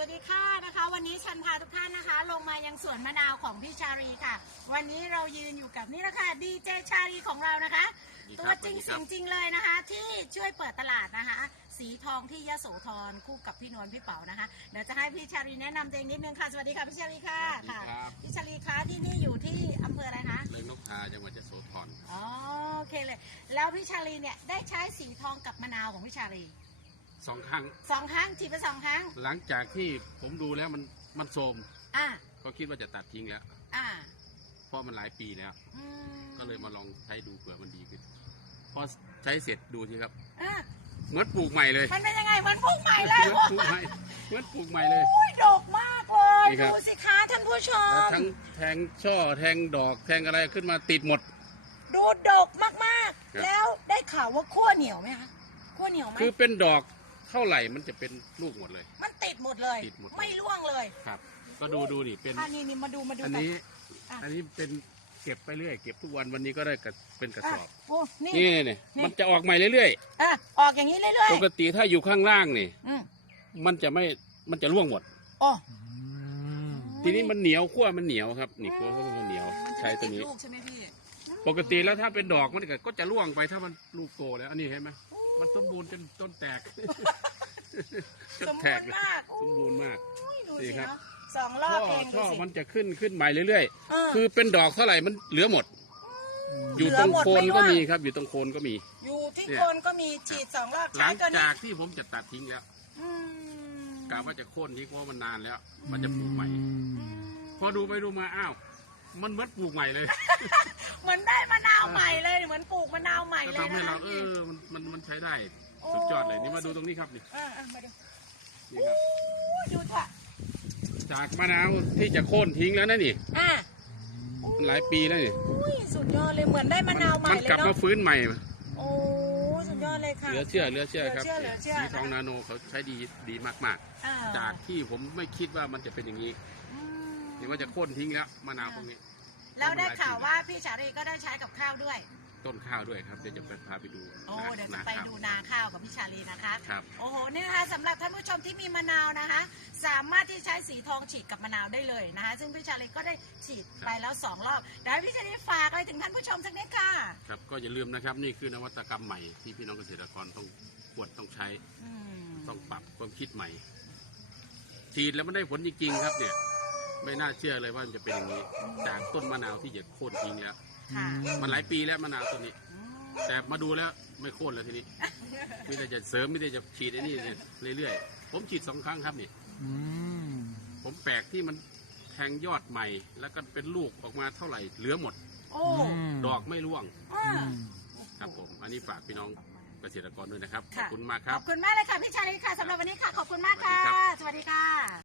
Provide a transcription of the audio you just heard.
วัสดีค่ะนะคะ วันนี้ฉันพาทุกท่านนะคะ ลงมายังสวนมะนาวของพี่ชารีค่ะ วันนี้เรายืนอยู่กับนี่นะคะดีเจชารีของเรานะคะสวัสดีครับตัวจริงสวัเสีสยดีงครับจริงเลยนะคะ ที่ช่วยเปิดตลาดนะคะ สีทองที่ยโสธรคู่กับพี่นวลพี่เป๋านะคะเดี๋ยวจะให้พี่ชารีแนะนำตัวเองนิดนึงค่ะสวัสดีค่ะพี่ชารีค่ะสวัสดีค่ะครับ พี่ชารีคะที่นี่อยู่ที่อำเภออะไรคะเริงนกทาจังหวัดยโสธรอ๋อโอเคเลย แล้วพี่ชาลีเนี่ยได้ใช้สีทองกับมะนาวของพี่ชาลี สองครั้ง สองครั้งฉีดไปสองครั้ง หลังจากที่ผมดูแล้วมันมันโทรมอ่าก็คิดว่าจะตัดทิ้งแล้ว อ่าเพราะมันหลายปีแล้ว อืมก็เลยมาลองใช้ดูเผื่อมันดีขึ้นพอใช้เสร็จดูสิครับอะเหมือนปลูกใหม่เลยมันเป็นยังไงเหมันพุ่งใหม่เลยเหมือนปลูกใหม่เหมือนปลูกใหม่เลยอุ้ยดกมากเลยนี่ครับ ดูสิคะท่านผู้ชแล้วมทั้งแทงช่อแทงดอกแทงอะไรขึ้นมาติดหมด ดูดกมากครับๆแล้วได้ข่าวว่าขั้วเหนียวไหมคะขั้วเหนียวไหมคือเป็นดอก เท่าไหร่มันจะเป็นลูกหมดเลย มันติดหมดเลย ติดหมดเลย ไม่ร่วงเลยครับ ก็ดูดูดิเป็น อันนี้นี่มาดูมาดูอันนี้อะอันนี้เป็นเก็บไปเรื่อยเก็บทุกวันวันนี้ก็ได้กระเป็นกระสอบอะโอ้ นี่ นี่นี่นี่ มันจะออกใหม่เรื่อยอะออกอย่างนี้เรื่อยๆ ปกติถ้าอยู่ข้างล่างนี่ ๆ อืมมันจะไม่มันจะร่วงหมด อ๋อทีนี้มันเหนียวขั้วมันเหนียวครับ นี่ขั้วเขาเป็นเหนียว ใช้ตัวนี้ ลูกใช่ไหมพี่ ปกติแล้วถ้าเป็นดอกมันก็ก็จะร่วงไปถ้ามันลูกโตแล้ว อันนี้เห็นไหมมันสมบูรณ์จนต้นแตกจสนมแตบูกรณ์เลยมากสมบูรณ์มากอุ้ยดูนี่สิครับเนาะสองรอช่บอเองดูช่อสิมันจะขึ้นขึ้นใหม่เรื่อยเออๆคือเป็นดอกเท่าไหร่มันเหลือหมด อยู่ตรงโคนก็มีครับ อยู่ตรงโคนก็มี อยู่ที่เนี่ยโคนก็มีฉีดสองรอบหลัใช้งตัวนี้จากที่ผมจะตัดทิ้งแล้วอืมกะว่าจะโค่นทิ้งเพราะมันนานแล้ว มันจะปลูกใหม่ พอดูไปดูมาอ้าว มันเหมือนปลูกใหม่เลย เหมือนได้มะนาวใหม่เลย เหมือนปลูกมะนาวใหม่ก็เลยทำให้นะเราคะเออมันมันมันใช้ได้สุดยอดเลยนี่มาดูตรงนี้ครับนี่อะอะมาดูนี่ครับอู้ดูเถอะจากมะนาวที่จะโค่นทิ้งแล้วนะนี่อะมันหลายปีแล้วนี่อุ้ยสุดยอดเลยเหมือนได้มะนาวใหม่มันเลยกลับมาเนาะฟื้นใหม่ โอ้สุดยอดเลยค่ะ เหลือเชื่อเหลือเชื่อครับเหลือเชื่อเหลือเชื่อ สีทองนาโนเขาใช้ดีดีมากอ่ๆ จากที่ผมไม่คิดว่ามันจะเป็นอย่างนี้อืม นี่ว่าจะโค่นทิ้งแล้วมะนาวพวกนี้ แล้วได้ข่าวว่าพี่ชารีก็ได้ใช้กับข้าวด้วย ต้นข้าวด้วยครับเดี๋ยวจะไปพาไปดูโอ้เดี๋ยวนาจะไปข้าว ดูนาข้าวกับพี่ชาลีนะคะ ครับ โอ้โหนี่นะคะสำหรับท่านผู้ชมที่มีมะนาวนะคะ สามารถที่ใช้สีทองฉีดกับมะนาวได้เลยนะคะ ซึ่งพี่ชาลีก็ได้ฉีดไปแล้วสองรอบเดี๋ยวให้พี่ชาลีฝากอะไรถึงท่านผู้ชมสักนิดค่ะครับก็อย่าลืมนะครับนี่คือนวัตกรรมใหม่ที่พี่น้องเกษตรกรต้องควรต้องใช้อืมต้องปรับความคิดใหม่ฉีดแล้วมันได้ผลจริงๆครับเนี่ย ไม่น่าเชื่อเลยว่ามันจะเป็นอย่างนี้ จากต้นมะนาวที่จะโค่นทิ้งแล้ว ค่ะ มันหลายปีแล้วมะนาวตัวนี้อืมแต่มาดูแล้วไม่โค่นแล้วทีนี้ไมแต่ได้จะเสริมไมแต่ได้จะฉีดไอ้นี่เนี่ยเรื่อยๆ ผมฉีดสองครั้งครับนี่ อืมผมแปลกที่มันแทงยอดใหม่ แล้วก็เป็นลูกออกมาเท่าไหร่เหลือหมด โอ้ดอกไม่ร่วงอ่าครับผม อันนี้ฝากพี่น้องเกษตรกรด้วยนะครับขค่ะอบคุณมากคขรัอบ บคุณมากเลยค่ะพี่ชาลีค่ะสำหรับวันนี้ค่ะ ขอบคุณมากค่ะ สวัสดีครับสวัสดีค่ะ